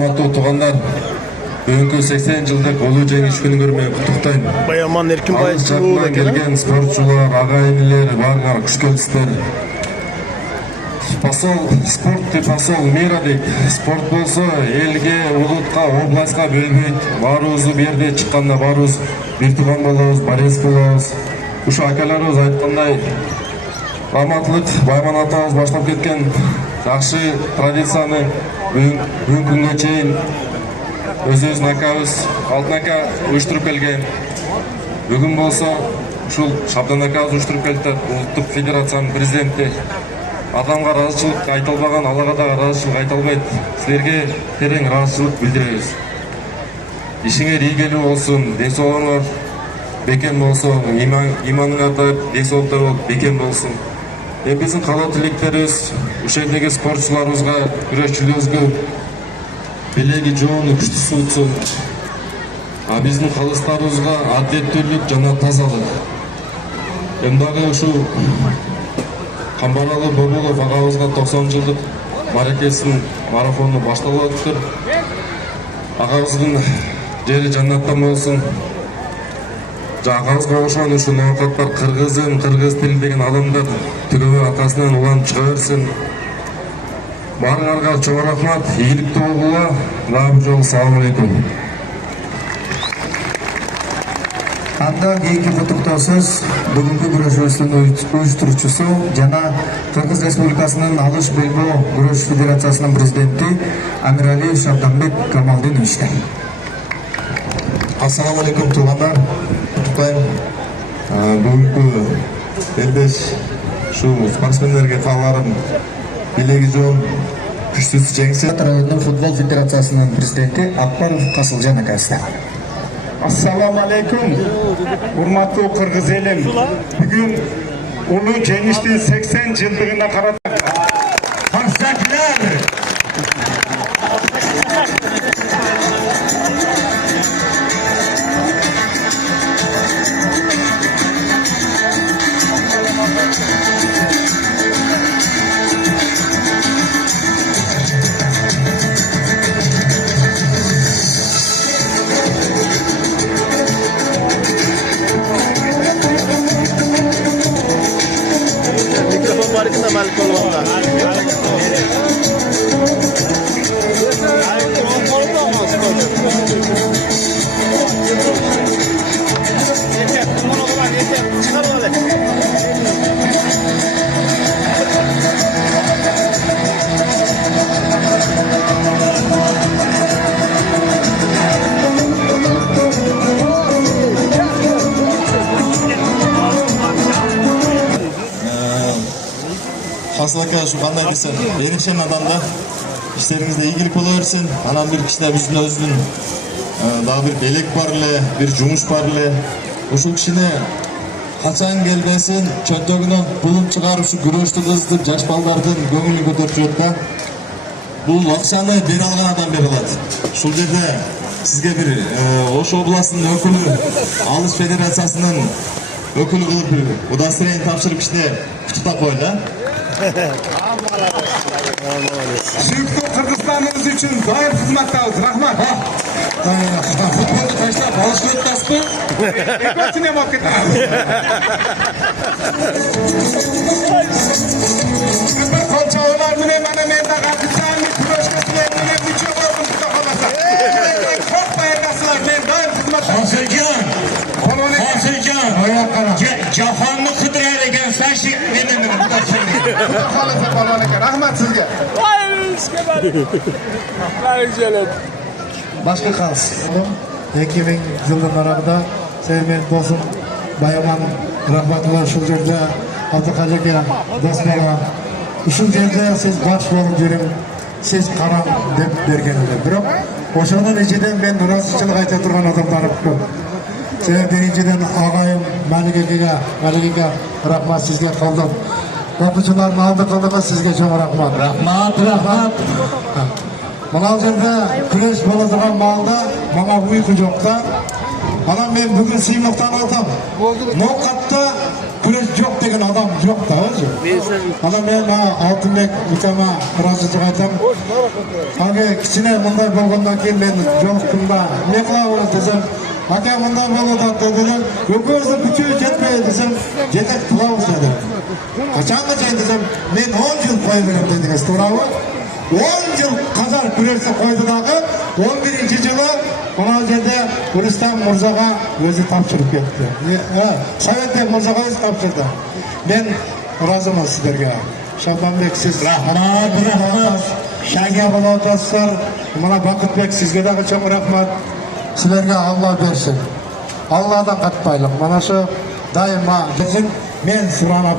урматтуу туугандар, бүгүнкү 80 жылдык улуу жеңиш күнүңөр менен куттуктайм. Баяман Эркинбаев чакырылган келген спортчулар, ага-инилер, баарыңар куш келипсиздер. Спорт посол мира дейт. Спорт болсо элге, улутка, областка бөлбөйт. Баарыбызды бу жерде чыкканда баарыбыз бир тууган болобуз, борец болобуз. Ушу акаларыбыз айткандай, Раматлык Байман атабыз баштап кеткен жакшы традицияны бүгүнкү күнгө чейин өзүбүздүн акабыз Алтын ака уюштуруп келген. Бүгүн болсо ушул Шабдан акабыз уюштуруп келди, улуттук федерациянын президенти. Адамга ыраазычылык айта албаган, Аллага да ыраазычылык айта албайт. Силерге терең ыраазычылык билдиребиз. Ишиңер ийгилүү болсун, ден соолугуңар бекем болсун, иманыңар да ден соолуктар болуп бекем болсун. Биздин каалоо тилектерибиз ушул жердеги спортчуларыбызга, күрөшчүлөрүбүзгө белеги жоону күчтүү суутсун. Биздин калыстарыбызга адилеттүүлүк жана тазалык. Дагы ушул Камбаралы Боболов агабызга 90 жылдык маракесинин марафону башталып атыптыр. Агабыздын жери жаннаттан болсун. Агабызга кошкон ушул ноокаттар кыргыз тили деген адамдар түгөбө атасынан уланып чыга берсин. Баарыңарга чоң рахмат, ийгиликтүү болгула. Дагы бир жолу салам алейкум. Андан кийинки куттуктоо сөз бүгүнкү күрөшүбүздүн уюштуруучусу жана Кыргыз Республикасынын Алыш Белбоо күрөш федерациясынын президенти Амиралиев Шабданбек Камалдиновичтер. Ассаламу алейкум туугандар. Куттуктайм. Бүгүнкү элбеш ушул спортсмендерге кааларым билеги жоон күчтүү жеңсе. Райондук футбол федерациясынын президенти Акбаров Касылжан акасы. Ассаламу алейкум, урматтуу кыргыз элим. Бүгүн улуу жеңиштин 80 жылдыгына карата карсакlar. Касылака ушу кандай десем, эришен адамда иштериңизде ийгилик боло берсин. Анан бир кичине өзүнүн дагы бир белек бар эле, бир жумуш бар эле. Ушул кишине качан келбесин, чөнтөгүнөн пулун чыгарып ушу күрөштү кызытып, жаш балдардын көңүлүн көтөрүп жүрөт да. Бул акчаны бере алган адам бере алат. Ушул жерде сизге бир Ош областынын өкүлү, Алыш федерациясынын өкүлү кылып бир удостоверение тапшырып кичине куттуктап коелу да. Сүйүктүү Кыргызстаныбыз үчүн дайым кызматтабыз. Рахмат. Футболду таштап алышып өттасызбы? Экөөсүнө болуп кетти. Колчоолор менен мен дагы официальный күрөшкө силер менен үчөө болдум, Кудай кааласа. Көп байыргасыздар, мен дайым кызматтабыз. Хосилжан, жаһанны кыдырар экен, саши менен Кудай кааласа балалар экен. Рахмат сизге. Башкы калс. 2000 жылдын аралыгында сен досум Баяман Рахматулла ушул жерде Абдыкалыке дос болгон. Ушул жерде сиз баш болуп жүрүң, сиз карам деп берген эле. Бирок ошонун ичинен мен ыраазычылык айта турган адамдар көп. Себеби биринчиден агайым Маликеге рахмат сизге колдоп. Окуучулардын алды колдоп сизге чоң рахмат. Рахмат. Мына жерде күрөш боло турган маалда мага уйку жок да. Анан мен бүгүн сыйлыктан алдым. Ноокатта күрес жоқ деген адам жоқ та өзі. Ана мен Алтынбек икама разылық айтам. Ага кішкене мындай болғаннан кейін мен жолықтым да. Не қыламыз десем, ака мындай болуды дедім. Өкөзді күші жетпей десем, жетек қылауыз деді. Қашанғы жайын десем, мен 10 жыл қой берем дедіңіз туралы. 10 жыл қазар күресі қойды дағы, 11-ші жылы мына жерде Рустам Мұрзаға өзі тапшырып кетті. Советтен Мұрзаға өзі тапшырды. Мен разымын сіздерге. Шабанбек, сіз рахмат. Шәге болатасыздар. Мына Бақытбек, сізге дағы чоң рахмат. Сіздерге Алла берсін. Алладан қатпайлық. Мана шу дайыма жүрсін. Мен сұранып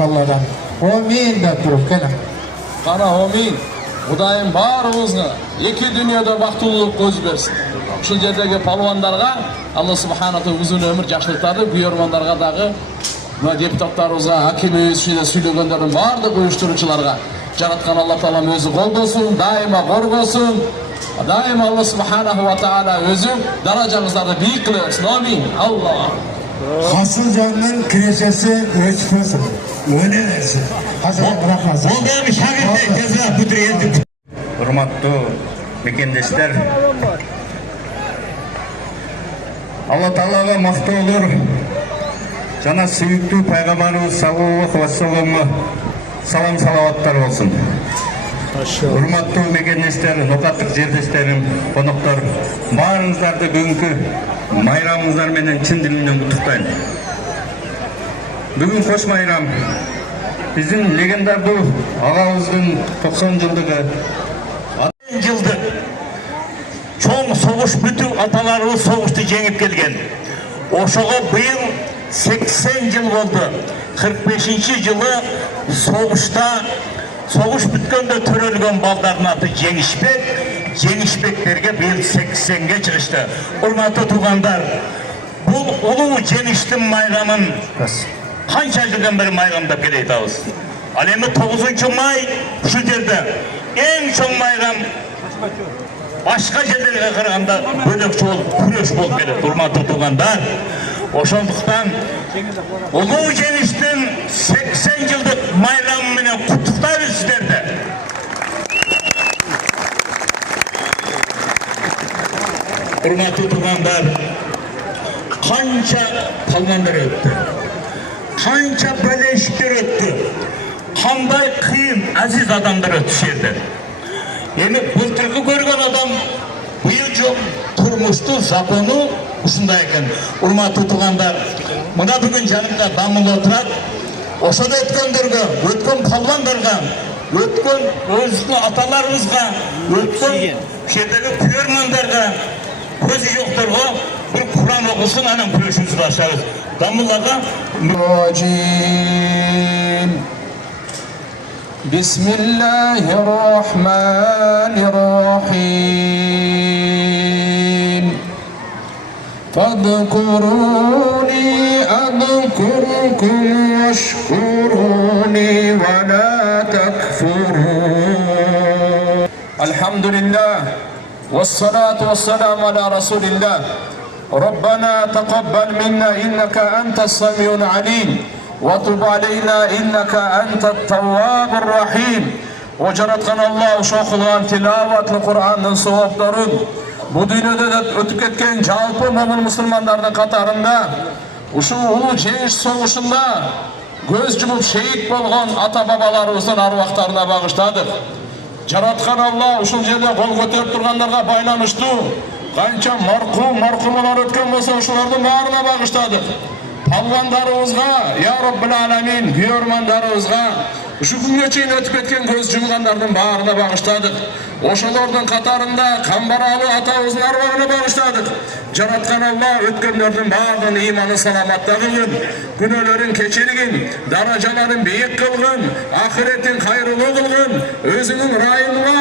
Алладан. Омин деп тұрып келім. Қана омин. Құдайым барыңызға екі дүниеде бақтылық көз берсін. Ушул жердегі палуандарға Алла субханату ұзын өмір жакшылыктады, күйөрмандарға дагы, мына депутаттарыбызга, акимибиз ичинде сүйлөгөндөрдүн бардык уюштуруучуларга жараткан Алла таалам өзү колдосун, дайыма коргосун. Дайыма Алла субханаху ва таала өзү даражаңыздарды бийик кыле берсин. Амин. Алла. Қасыл жанның кірешесі өшпесін, өне берсін. Олдағы шағырттай тезірек бүдіренді. Урматтуу мекендештер, Алла Таалага мактоолор жана сүйүктүү пайгамбарыбыз саллаллаху алейхи вассаламга салам салаваттар болсун. Урматтуу мекендештер, нокаттык жердештерим, коноктор, баарыңыздарды бүгүнкү майрамыңыздар менен чын дилимден куттуктайм. Бүгүн кош майрам биздин легендардуу агабыздын 90 жылдыгы. Жылды чоң соғыш бүтүп аталарыбыз соғышты жеңип келген. Ошого быйыл 80 жыл болду. 45 жылы соғышта соғыш бүткөндө төрөлгөн балдардын аты Жеңишбек. Жеңишбектерге быйыл 80-ге чыгышты. Урматтуу туугандар, бул улуу жеңиштин майрамын канча жылдан бери майрамдап келатабыз. Ал эми 9-май ушул жерде эң чоң майрам башка жерлерге караганда бөлөкчө болуп, күрөш болуп келет. Урматтуу туугандар, ошондуктан улуу жеңиштин 80 жылдык майрамы менен куттуктайбыз сиздерди. Урматтуу туугандар, канча палмандар өттү, канча белештер өттү, кандай кыйын азиз адамдар өттү жерде. Эми былтыркы көргөн адам быйыл жок турмуштун закону ушундай экен. Урматтуу туугандар, мына бүгүн жанымда дамыл отурат. Ошодо өткөндөргө, өткөн палвандарга, өткөн өзүнүн аталарыбызга, өткөн жердеги күйөрмандарга, көзү жокторго бир Куран окусун, анан күрөшүбүздү баштайбыз. Дамылларга بسم الله الرحمن الرحيم فاذكروني أذكركم واشكروني ولا تكفرون الحمد لله والصلاة والسلام على رسول الله ربنا تقبل منا إنك أنت السميع العليم وتب علينا إنك أنت التواب الرحيم وجرتقن الله شوقلغان تلاوات القرآن сауаптарын bu dünyada ötüp ketken жалпы момун мусулмандардын катарында ушул улуу жеңиш согушунда көз жумуп шейит болгон ата бабаларыбыздын арбактарына багыштадык. Жараткан Алла ушул жерде кол көтөрүп тургандарга байланыштуу канча маркумалар өткөн болсо ошолордун баарына багыштадык. Палвандарыбызга, я Роббул Аламин, күйөрмандарыбызга, ушу күнгө чейин өтүп кеткен көз жумгандардын баарына багыштадык. Ошолордун катарында Камбаралы атабыздын арбагына багыштадык. Жараткан Алла өткөндөрдүн баардыгын ыйманы саламатта кылгын, күнөөлөрүн кечиргин, даражаларын бийик кылгын, ахиреттин кайрылуу кылгын, өзүнүн райынга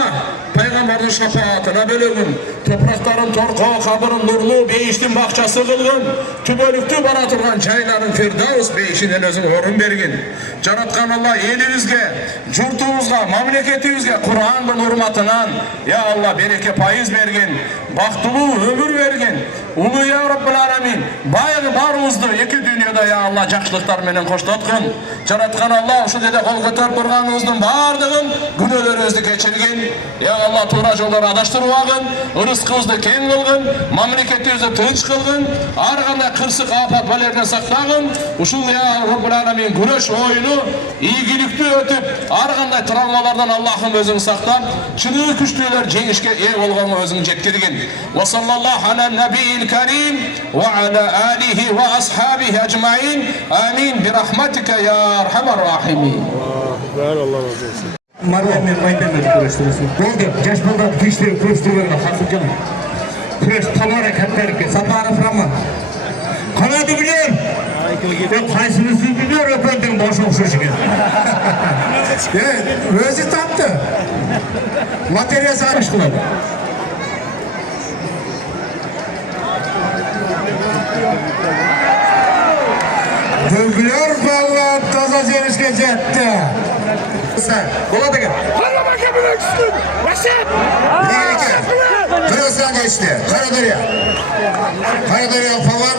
Peygamberin şefaatine bölügün. Toprakların torko, kabırın nurlu, beyiştin bakçası kılgın. Tübölüktü baratırgan çayların Firdavs beyişinden özün orun bergin. Jaratkan Allah elimizge, jurtumuzga, mamleketimizge Kur'an'ın hurmatınan ya Allah bereke payız bergin. Baktulu ömür bergin. Ulu ya Rabbil Alamin. Bayığı barımızdı iki dünyada ya Allah jakşılıklar menen koştatkın. Jaratkan Allah şu dede kol kotar durganınыздın bardığın günölerinizni geçirgin. Ya Allah tuğra jolları adaştırıvagın. Rızkınızды keng kılgın. Mamleketimizni tınç kılgın. Arganda kırsık afat balerden saklagın. Uşul ya Rabbil Alamin güreş oyunu iyigilikli ötüp arganda travmalardan Allah'ım özünü saklap çınığı küçlüler jеңишке ee bolганга özünü jetkirgin. Ve sallallahu ala nebiyil kerim ve ala alihi ve ashabihi ecmaîn. Amin bi rahmetike ya erhamer rahimin. Marvanмен майданмен күрестерсің. Болды, жаш балдар кештер күрестірген хақыган. Күрес тамара кәттерге сапары фрама. Қанады білер. Қайсымызды білер өпендің бош оқшышыға. Өзі тапты. Материясы арыш қылады. Dövgüler bağlar taza jеңишке жетті. Болады екен. Парламентке бүлексін! Рашид! Қырғызстан geçti. Karadırya. Karadırya falan